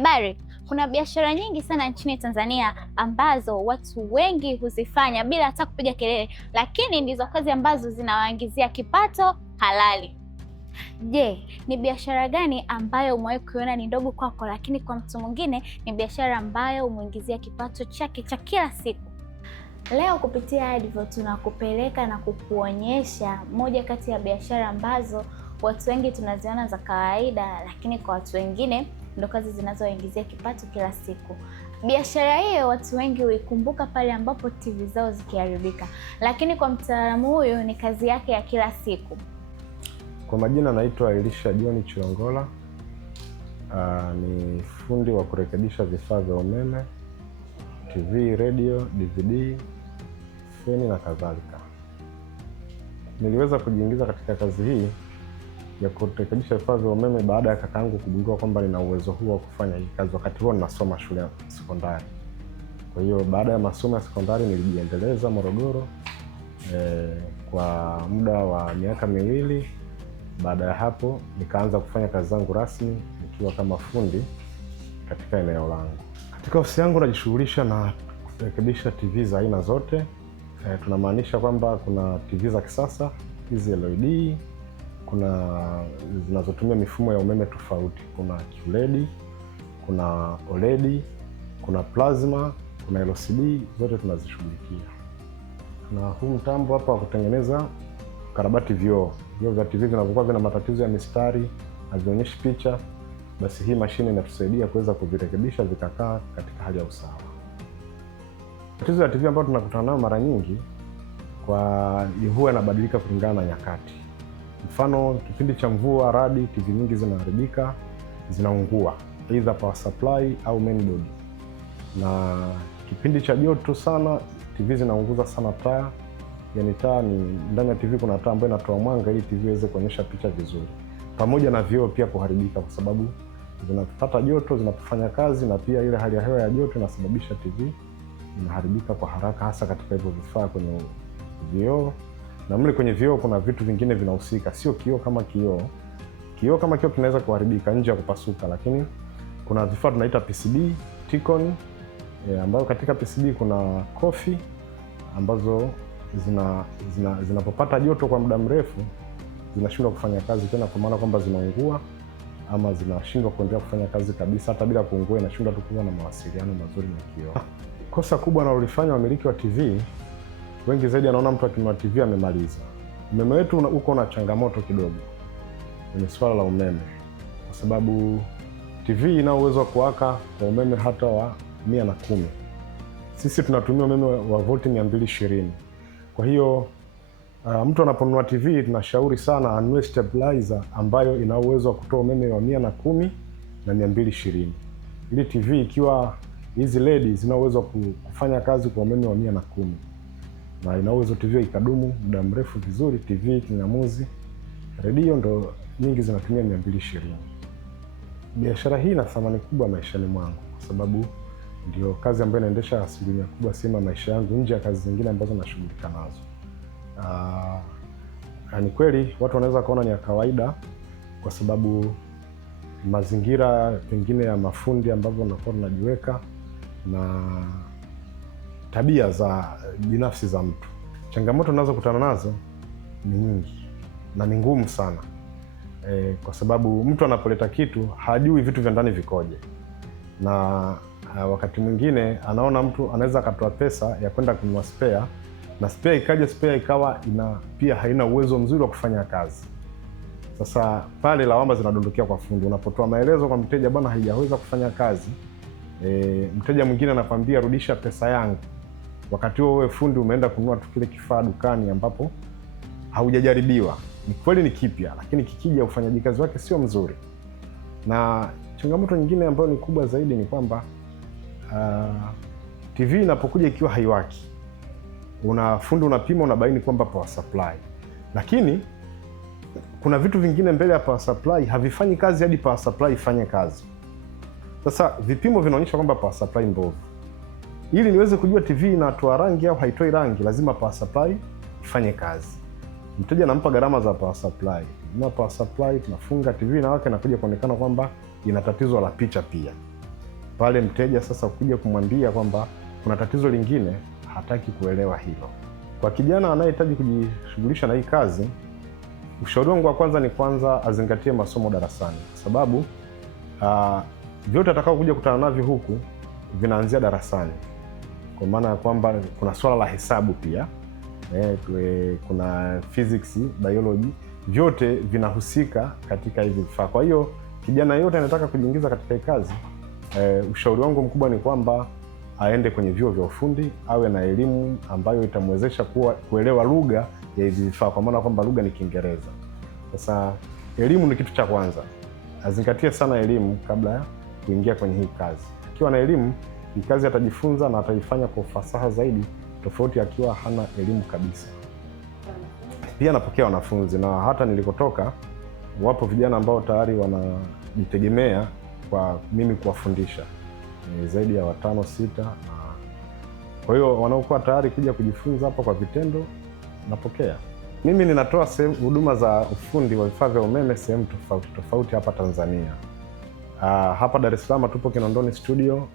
Habari. Kuna biashara nyingi sana nchini Tanzania ambazo watu wengi huzifanya bila hata kupiga kelele, lakini ndizo kazi ambazo zinawaingizia kipato halali. Je, ni biashara gani ambayo umewahi kuiona ni ndogo kwako, lakini kwa mtu mwingine ni biashara ambayo umuingizia kipato chake cha kila siku? Leo kupitia Advo tunakupeleka na kukuonyesha moja kati ya biashara ambazo watu wengi tunaziona za kawaida, lakini kwa watu wengine ndo kazi zinazowaingizia kipato kila siku. Biashara hiyo watu wengi huikumbuka pale ambapo TV zao zikiharibika, lakini kwa mtaalamu huyu ni kazi yake ya kila siku. Kwa majina naitwa Elisha John Chilongola. Ni fundi wa kurekebisha vifaa vya umeme, TV, radio, DVD, feni na kadhalika. Niliweza kujiingiza katika kazi hii ya kurekebisha vifaa vya umeme baada ya kakaangu kugundua kwamba nina uwezo huo wa kufanya hii kazi wakati huo ninasoma shule ya sekondari. Kwa hiyo baada ya masomo ya sekondari nilijiendeleza Morogoro kwa muda wa miaka miwili. Baada ya hapo nikaanza kufanya kazi zangu rasmi nikiwa kama fundi katika eneo langu. Katika ofisi yangu najishughulisha na kurekebisha TV za aina zote. Tunamaanisha kwamba kuna TV za kisasa, hizi LED, kuna zinazotumia mifumo ya umeme tofauti. Kuna QLED, kuna OLED, kuna plasma, kuna LCD, zote tunazishughulikia. Na huu mtambo hapa wa kutengeneza karabati vioo vya TV vinavyokuwa vina matatizo ya mistari, havionyeshi picha, basi hii mashine inatusaidia kuweza kuvirekebisha vikakaa katika hali ya usawa. Matatizo ya TV ambayo tunakutana nayo mara nyingi huwa yanabadilika kulingana na nyakati. Mfano, kipindi cha mvua, radi, TV nyingi zinaharibika, zinaungua, either power supply au mainboard. Na kipindi cha joto sana, TV zinaunguza sana taa. Yaani taa ni ndani ya TV kuna taa ambayo inatoa mwanga ili TV iweze kuonyesha picha vizuri. Pamoja na vioo pia kuharibika kwa sababu zinapata joto zinapofanya kazi, na pia ile hali ya hewa ya joto inasababisha TV inaharibika kwa haraka, hasa katika hivyo vifaa kwenye vioo. Na mle kwenye vioo kuna vitu vingine vinahusika, sio kioo kama kioo. Kioo kama kioo kinaweza kuharibika nje ya kupasuka, lakini kuna vifaa tunaita PCB, Ticon, ambayo katika PCB kuna kofi ambazo zinapopata joto kwa muda mrefu zinashindwa kufanya kazi tena, kwa maana kwamba zinaungua ama zinashindwa kuendelea kufanya kazi kabisa. Hata bila kuungua inashindwa tu kuwa na mawasiliano mazuri na kioo. Kosa kubwa analolifanya wamiliki wa TV wengi zaidi, anaona mtu akinunua TV amemaliza. Umeme wetu uko na changamoto kidogo kwenye swala la umeme, kwa sababu TV ina uwezo wa kuwaka kwa umeme hata wa 110. Sisi tunatumia umeme wa volti 220. Kwa hiyo mtu anaponunua TV tunashauri sana anunue stabilizer ambayo ina uwezo wa kutoa umeme wa 110 na 220. Ili TV ikiwa hizi LED zina uwezo wa kufanya kazi kwa umeme wa 110. Na ina uwezo TV ikadumu muda mrefu vizuri. TV, kingamuzi, redio ndo nyingi zinatumia 220. Biashara hii ina thamani kubwa maishani mwangu kwa sababu ndio kazi ambayo inaendesha asilimia kubwa sema maisha yangu nje ya kazi zingine ambazo nashughulika nazo. Ni kweli watu wanaweza kuona ni ya kawaida kwa sababu mazingira pengine ya mafundi ambavyo nakuwa tunajiweka na tabia za binafsi za mtu. Changamoto ninazokutana nazo ni nyingi na ni ngumu sana, kwa sababu mtu anapoleta kitu hajui vitu vya ndani vikoje, na wakati mwingine anaona mtu anaweza akatoa pesa ya kwenda kununua spare, na spare ikawa pia haina uwezo mzuri wa kufanya kazi. Sasa pale lawama zinadondokea kwa fundi. Unapotoa maelezo kwa mteja, bwana haijaweza kufanya kazi, mteja mwingine anakwambia rudisha pesa yangu, wakati wewe fundi umeenda kununua tu kile kifaa dukani ambapo haujajaribiwa. Ni kweli ni kipya, lakini kikija ufanyaji kazi wake sio mzuri. Na changamoto nyingine ambayo ni kubwa zaidi ni kwamba TV inapokuja ikiwa haiwaki, fundi unapima, unabaini kwamba power supply, lakini kuna vitu vingine mbele ya power supply havifanyi kazi hadi power supply ifanye kazi. Sasa vipimo vinaonyesha kwamba power supply mbovu. Ili niweze kujua TV inatoa rangi au haitoi rangi, lazima power supply ifanye kazi. Mteja anampa gharama za power supply. Na power supply tunafunga, TV inawaka, inakuja kuonekana kwamba ina tatizo la picha pia. pale mteja sasa kuja kumwambia kwamba kuna tatizo lingine, hataki kuelewa hilo. Kwa kijana anayehitaji kujishughulisha na hii kazi, ushauri wangu wa kwanza ni kwanza azingatie masomo darasani, kwa sababu vyote atakao kuja kutana navyo huku vinaanzia darasani, kwa maana ya kwamba kuna swala la hesabu pia, kuna physics, biology, vyote vinahusika katika hivi vifaa. Kwa hiyo kijana yote anataka kujiingiza katika hii kazi, ushauri wangu mkubwa ni kwamba aende kwenye vyuo vya ufundi, awe na elimu ambayo itamwezesha kuelewa lugha ya hivi vifaa, kwa maana kwamba lugha ni Kiingereza. Sasa elimu ni kitu cha kwanza, azingatie sana elimu kabla ya kuingia kwenye hii kazi. Akiwa na elimu, hii kazi atajifunza na ataifanya kwa ufasaha zaidi, tofauti akiwa hana elimu kabisa. Pia napokea wanafunzi, na hata nilikotoka wapo vijana ambao tayari wanajitegemea kwa mimi kuwafundisha, zaidi ya 5, 6. Kwa hiyo wanaokuwa tayari kuja kujifunza hapa kwa vitendo napokea. Mimi ninatoa huduma za ufundi wa vifaa vya umeme sehemu tofauti tofauti hapa Tanzania. Hapa Dar es Salaam tupo Kinondoni studio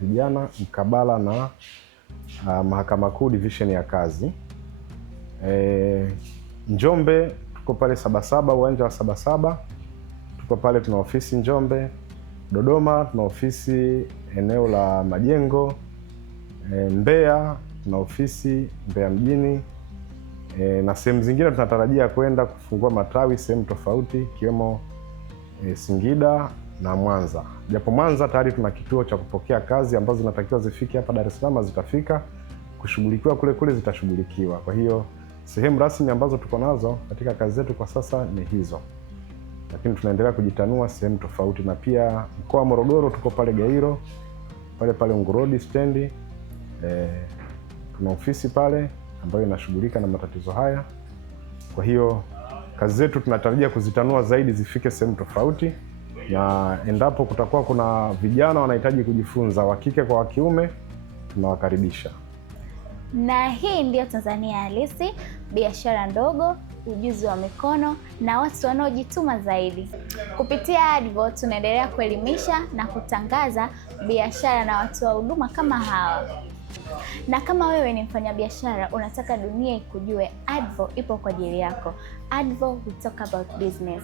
vijana, mkabala na Mahakama Kuu division ya kazi. Njombe tuko pale Sabasaba, uwanja wa Sabasaba, tuko pale, tuna ofisi Njombe. Dodoma tuna ofisi eneo la Majengo. Mbeya tuna ofisi Mbeya mjini, na sehemu zingine tunatarajia kwenda kufungua matawi sehemu tofauti ikiwemo Singida na Mwanza. Japo Mwanza tayari tuna kituo cha kupokea kazi ambazo zinatakiwa zifike hapa Dar es Salaam, zitafika, kushughulikiwa kule zitashughulikiwa. Kwa hiyo sehemu rasmi ambazo tuko nazo katika kazi zetu kwa sasa ni hizo, lakini tunaendelea kujitanua sehemu tofauti. Na pia mkoa wa Morogoro tuko pale Gairo, pale Ngurodi stendi, tuna ofisi pale ambayo inashughulika na matatizo haya. Kwa hiyo kazi zetu tunatarajia kuzitanua zaidi, zifike sehemu tofauti, na endapo kutakuwa kuna vijana wanahitaji kujifunza, wa kike kwa wa kiume, tunawakaribisha. Na hii ndiyo Tanzania halisi, biashara ndogo, ujuzi wa mikono na watu wanaojituma zaidi. Kupitia Advo tunaendelea kuelimisha na kutangaza biashara na watu wa huduma kama hawa. Na kama wewe ni mfanyabiashara unataka dunia ikujue, Advo ipo kwa ajili yako. Advo, we talk about business.